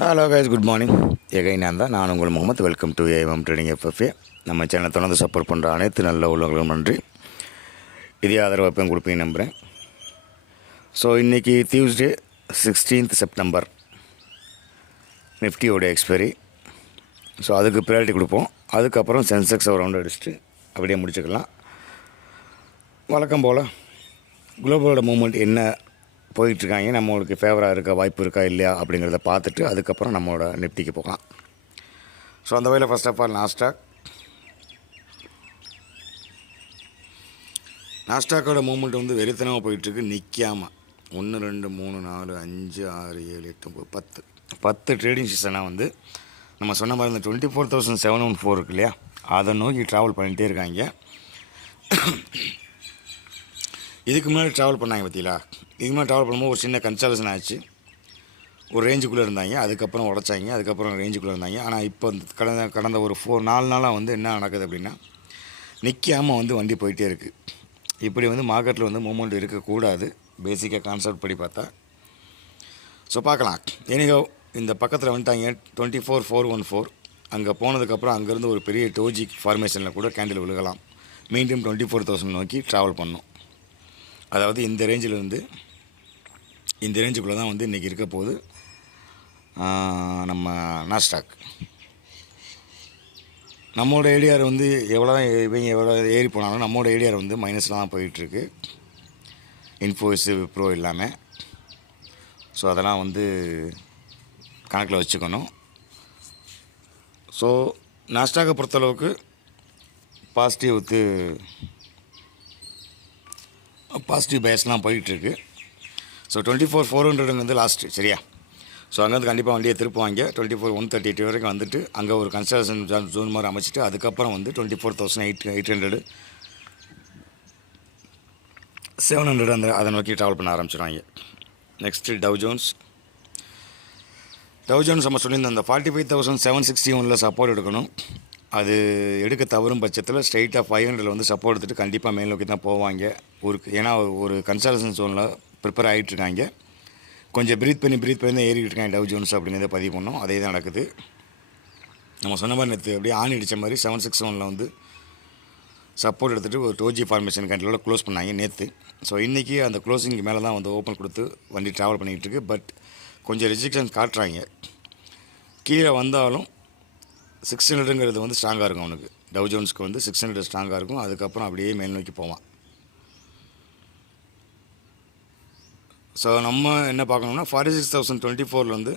Hello guys good morning எகை நான் தான். நான் உங்கள் Mohammed. Welcome to AM trading FFA நம்ம சேனலை தொடர்ந்து சப்போர்ட் பண்ணுற அனைத்து நல்ல உள்ளவர்களும் நன்றி. இதே ஆதரவு எப்போ கொடுப்பீங்க நம்புகிறேன் ஸோ இன்றைக்கி டியூஸ்டே சிக்ஸ்டீன்த் செப்டம்பர் நிஃப்டியோட எக்ஸ்பைரி ஸோ அதுக்கு ப்ரையாரிட்டி கொடுப்போம். அதுக்கப்புறம் சென்செக்ஸ் ஒரு ரவுண்ட் அடிச்சுட்டு அப்படியே முடிச்சுக்கலாம். வழக்கம் போல் குளோபலோட மூமெண்ட் என்ன போயிட்டுருக்காங்க. நம்மளுக்கு ஃபேவராக இருக்க வாய்ப்பு இருக்கா இல்லையா அப்படிங்கிறத பார்த்துட்டு அதுக்கப்புறம் நம்மளோட நிப்டிக்கு போகலாம். ஸோ அந்த வகையில் ஃபர்ஸ்ட் ஆஃப் ஆல் நாஸ்டாக் நாஸ்டாக்கோட மூமெண்ட் வந்து வெறித்தனமாக போயிட்டுருக்கு. நிற்காமல் ஒன்று ரெண்டு மூணு நாலு அஞ்சு ஆறு ஏழு எட்டு ஒம்பது பத்து. பத்து ட்ரேடிங் சீசனாக வந்து நம்ம சொன்ன மாதிரி இந்த twenty four thousand seven one four இருக்கு இல்லையா? அதை நோக்கி ட்ராவல் பண்ணிகிட்டே இருக்காங்க. இதுக்கு முன்னாடி ட்ராவல் பண்ணாங்க பார்த்தீங்களா இதுக்கு முன்னாடி ட்ராவல் பண்ணும்போது ஒரு சின்ன கன்சாலேஷன் ஆச்சு. ஒரு ரேஞ்சுக்குள்ளே இருந்தாங்க. அதுக்கப்புறம் உடச்சாங்க. அதுக்கப்புறம் ரேஞ்சுக்குள்ளே இருந்தாங்க. ஆனால் இப்போ வந்து கடந்த கடந்த ஒரு ஃபோர் நாலு நாளாக வந்து என்ன நடக்குது அப்படின்னா நிற்காமல் வந்து வண்டி போயிட்டே இருக்குது இப்படி வந்து மார்க்கெட்டில் வந்து மூமெண்ட் இருக்கக்கூடாது. பேசிக்காக கான்செப்ட் படி பார்த்தா. ஸோ பார்க்கலாம். எனிகோ இந்த பக்கத்தில் வந்துட்டாங்க. Twenty four four one four அங்கே போனதுக்கப்புறம் அங்கேருந்து ஒரு பெரிய டோஜி ஃபார்மேஷனில் கூட கேண்டில் விழுகலாம். மீண்டும் டுவெண்ட்டி ஃபோர் தௌசண்ட் நோக்கி ட்ராவல் பண்ணும் அதாவது இந்த ரேஞ்சிலேருந்து இந்த ரேஞ்சுக்குள்ளே தான் வந்து இன்றைக்கி இருக்க போகுது. நம்ம நாஸ்டாக் நம்மளோட ஏடிஆர் வந்து எவ்வளோ தான் இவங்க எவ்வளோ ஏறி போனாலும் நம்மளோட ஏடிஆர் வந்து மைனஸில் தான் போயிட்டுருக்கு. இன்ஃபோஸ் ப்ரோ இல்லாமல் ஸோ அதெல்லாம் வந்து கணக்கில் வச்சுக்கணும். ஸோ நாஸ்டாக்கை பொறுத்தளவுக்கு பாசிட்டிவ் வித்து பாசிட்டிவ் பேஸ்லாம் போயிட்டுருக்கு. So twenty four four hundred வந்து லாஸ்ட்டு சரியா? ஸோ அங்கேருந்து கண்டிப்பாக வண்டியை திருப்புவாங்க twenty four one thirty eight வரைக்கும் வந்துட்டு அங்கே ஒரு கன்ஸ்ட்ரக்ஷன் ஜோன் மாதிரி அமைச்சிட்டு அதுக்கப்புறம் வந்து twenty four thousand eight eight hundred seven hundred அந்த அதை நோக்கி ட்ராவல் பண்ண ஆரம்பிச்சிடுவாங்க next Dow Jones Dow Jones நம்ம சொல்லியிருந்தோம் அந்த forty five thousand seven sixty ஒனில் சப்போர்ட் எடுக்கணும். அது எடுக்க தவறும் பட்சத்தில் ஸ்ட்ரைட்டாக ஃபைவ் ஹண்ட்ரடில் வந்து சப்போர்ட் எடுத்துகிட்டு கண்டிப்பாக மேல் நோக்கி தான் போவாங்க. ஒரு ஏன்னா ஒரு கன்சல்டேஷன் ஜோனில் ப்ரிப்பேர் ஆகிட்டு இருக்காங்க. கொஞ்சம் ப்ரீத் பண்ணி ப்ரீத் பண்ணி தான் ஏறிக்கிட்டு இருக்காங்க டவ் ஜோன்ஸ் அப்படிங்கிறத பதிவு பண்ணோம். அதே தான் நடக்குது. நம்ம சொன்ன மாதிரி நேற்று அப்படியே ஆணி அடித்த மாதிரி செவன் சிக்ஸ் ஒனில் வந்து சப்போர்ட் எடுத்துகிட்டு ஒரு டோஜி ஃபார்மேஷன் கண்ட்ரோலில் க்ளோஸ் பண்ணாங்க நேற்று ஸோ இன்றைக்கி அந்த க்ளோசிங்க்கு மேலே தான் வந்து ஓப்பன் கொடுத்து வண்டி ட்ராவல் பண்ணிக்கிட்டு இருக்கு. பட் கொஞ்சம் ரெஸ்ட்ரிக்ஷன்ஸ் காட்டுறாங்க. கீழே வந்தாலும் சிக்ஸ் ஹண்ட்ரடுங்கிறது வந்து ஸ்ட்ராங்காக இருக்கும் அவனுக்கு. டவ் ஜோன்ஸ்க்கு வந்து சிக்ஸ் ஹண்ட்ரட் ஸ்ட்ராங்காக இருக்கும். அதுக்கப்புறம் அப்படியே மேல் நோக்கி போவான். ஸோ நம்ம என்ன பார்க்கணும்னா ஃபார்ட்டி சிக்ஸ் தௌசண்ட் டுவெண்ட்டி ஃபோரில் வந்து